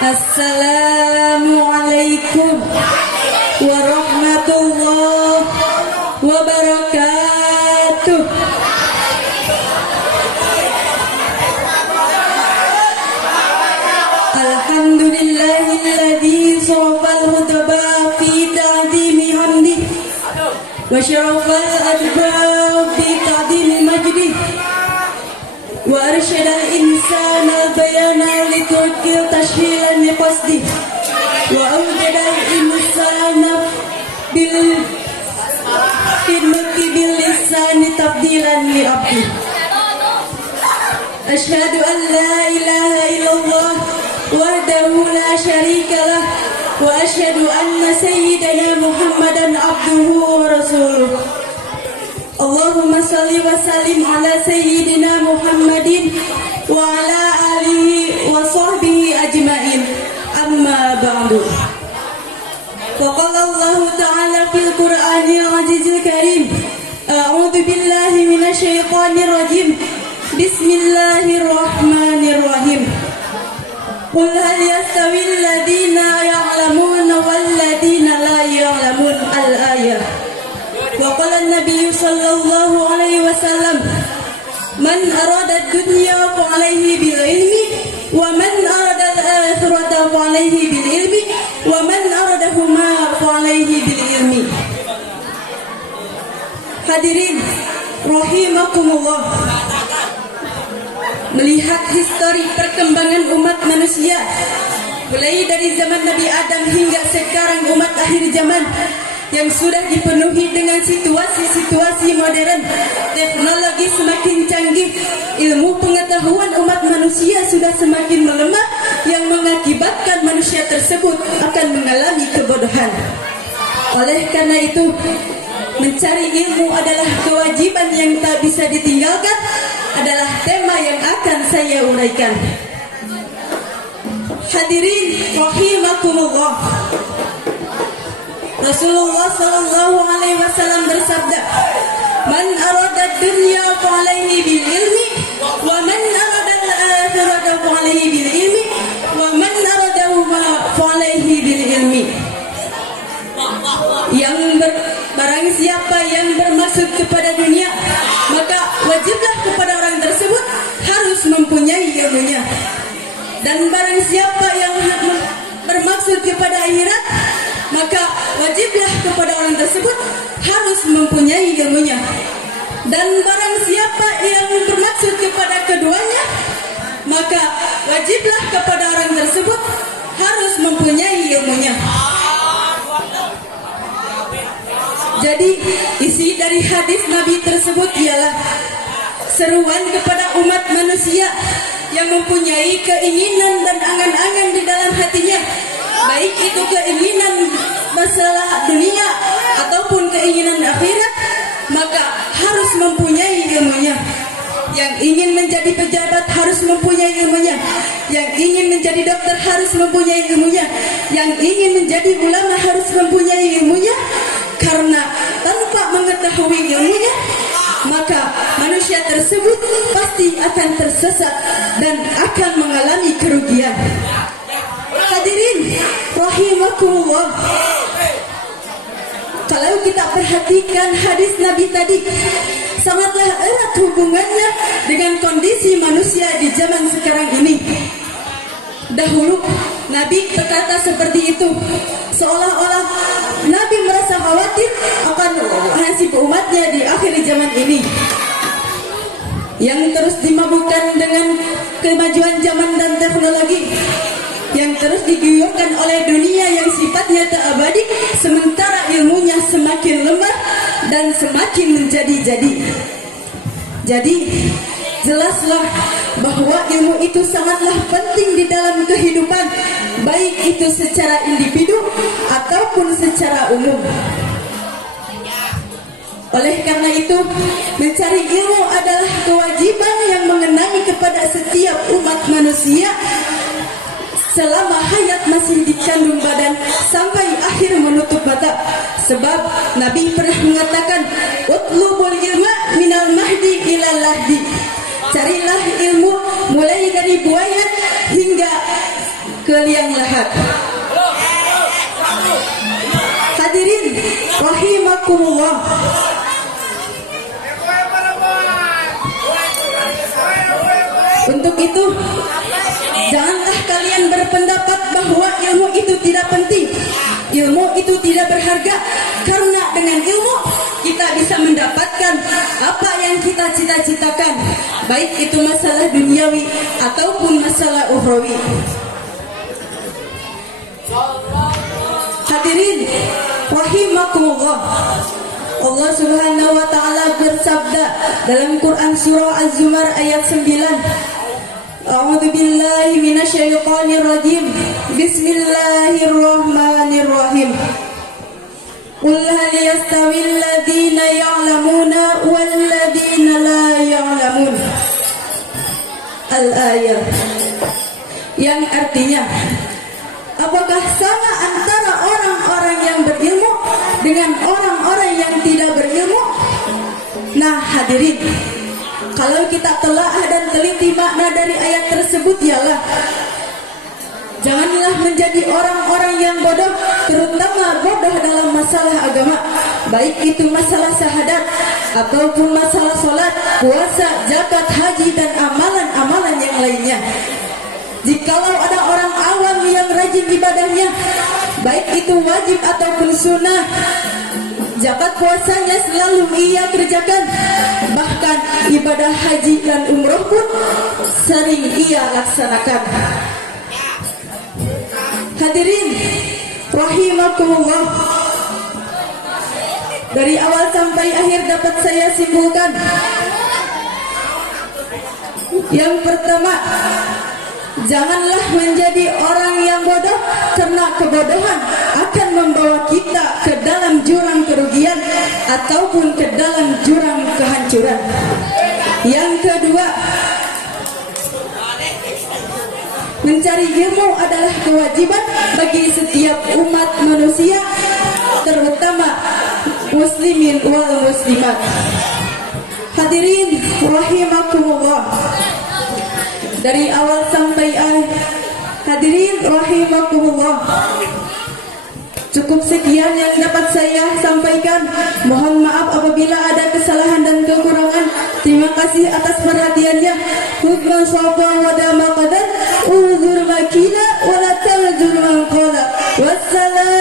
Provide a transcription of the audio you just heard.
Assalamualaikum warahmatullahi wabarakatuh. Alhamdulillahilladzi sawfal hutaba fi ta'dimi hamdi wa syarafal adbab fi ta'dimi majdi wa arsyadal insana bayana liturkil tashhilan liqasdi wa awjadal insana bil khidmati bil lisani tabdilan li abdi. Asyhadu an la ilaha illallah wahdahu la syarika lah wa asyhadu anna sayyidana Muhammadan abduhu wa rasuluh. Allahumma salli wa sallim ala sayyidina Muhammadin wa ala alihi wa sahbihi ajma'in. Amma ba'du. Faqala Allah ta'ala fil Qur'anil Azizil Karim. A'udzu billahi minasy syaithanir rajim. Bismillahirrahmanirrahim. Qul hal yastawil ladzina ya'lamuna wal ladzina la ya'lamun al-ayah. Wa qala an-nabiy sallallahu alaihi wasallam man arada ad-dunya fa alaihi bil ilmi wa man arada al-akhirata fa alaihi bil ilmi wa man aradahuma fa alaihi bil ilmi. Hadirin rahimakumullah, melihat histori perkembangan umat manusia mulai dari zaman Nabi Adam hingga sekarang umat akhir zaman yang sudah dipenuhi dengan situasi-situasi modern, teknologi semakin canggih, ilmu pengetahuan umat manusia sudah semakin melemah yang mengakibatkan manusia tersebut akan mengalami kebodohan. Oleh karena itu, mencari ilmu adalah kewajiban yang tak bisa ditinggalkan, adalah tema yang akan saya uraikan. Hadirin rahimakumullah, Rasulullah sallallahu alaihi wasallam bersabda, "Man arada dunya fa alaihi bil ilmi, wa man arada al-akhirata fa alaihi bil ilmi, wa man aradahuma fa alaihi bil ilmi." Barang siapa yang bermaksud kepada dunia, maka wajiblah kepada orang tersebut harus mempunyai ilmunya. Dan barang siapa yang bermaksud kepada akhirat, maka wajiblah kepada orang tersebut harus mempunyai ilmunya. Dan barang siapa yang bermaksud kepada keduanya, maka wajiblah kepada orang tersebut harus mempunyai ilmunya. Jadi isi dari hadis Nabi tersebut ialah seruan kepada umat manusia yang mempunyai keinginan dan angan-angan di dalam hatinya, baik itu keinginan masalah dunia ataupun keinginan akhirat, maka harus mempunyai ilmunya. Yang ingin menjadi pejabat harus mempunyai ilmunya, yang ingin menjadi dokter harus mempunyai ilmunya, yang ingin menjadi ulama harus mempunyai ilmunya. Karena tanpa mengetahui ilmunya, maka manusia tersebut pasti akan tersesat dan akan mengalami kerugian. Hadirin rahimakumullah, kalau kita perhatikan hadis Nabi tadi, sangatlah erat hubungannya dengan kondisi manusia di zaman sekarang ini. Dahulu Nabi berkata seperti itu, seolah-olah Nabi merasa khawatir akan nasib umatnya di akhir zaman ini, yang terus dimabukkan dengan kemajuan zaman dan teknologi, yang terus diguyurkan oleh dunia yang sifatnya tak abadi, sementara ilmunya semakin lemah dan semakin menjadi-jadi. Jadi jelaslah bahwa ilmu itu sangatlah penting di dalam kehidupan, baik itu secara individu ataupun secara umum. Oleh karena itu, mencari ilmu adalah kewajiban yang mengenai kepada setiap umat manusia selama hayat masih dikandung badan sampai akhir menutup mata. Sebab Nabi pernah mengatakan, utlubul ilma minal mahdi ilal lahdi. Carilah ilmu mulai dari buayan hingga ke liang lahat. Hadirin rahimakumullah. Untuk itu, janganlah kalian berpendapat bahwa ilmu itu tidak penting, ilmu itu tidak berharga, karena dengan ilmu kita bisa mendapatkan apa yang kita cita-citakan, baik itu masalah duniawi ataupun masalah ukhrawi. Hadirin rahimakumullah, Allah Subhanahu wa taala bersabda dalam Quran surah Az-Zumar ayat 9, A'udzu billahi minasyaitonir rajim. Bismillahirrahmanirrahim. Qul hal yastawil ladzina ya'lamuna wal ladzina la ya'lamun. Al-ayat. Yang artinya, apakah sama antara orang-orang yang berilmu dengan orang-orang yang tidak berilmu? Nah, hadirin, kalau kita telaah dan teliti makna dari ayat tersebut ialah, janganlah menjadi orang-orang yang bodoh, terutama bodoh dalam masalah agama, baik itu masalah syahadat ataupun masalah sholat, puasa, zakat, haji, dan amalan-amalan yang lainnya. Jikalau ada orang awam yang rajin ibadahnya, baik itu wajib ataupun sunnah, zakat puasanya selalu ia kerjakan, bahkan ibadah haji dan umroh pun sering ia laksanakan. Hadirin rahimakumullah, dari awal sampai akhir dapat saya simpulkan, yang pertama, janganlah menjadi orang yang bodoh, karena kebodohan akan membawa kita ke dalam jurang kerugian ataupun ke dalam jurang kehancuran. Yang kedua, mencari ilmu adalah kewajiban bagi setiap umat manusia, terutama muslimin wal muslimat. Hadirin rahimakumullah, dari awal sampai akhir, hadirin rahimakumullah, cukup sekian yang dapat saya sampaikan. Mohon maaf apabila ada kesalahan dan kekurangan. Terima kasih atas perhatiannya. Hukman safa wa dama qadar uzur makila wa la talzur man qala. Wassalam.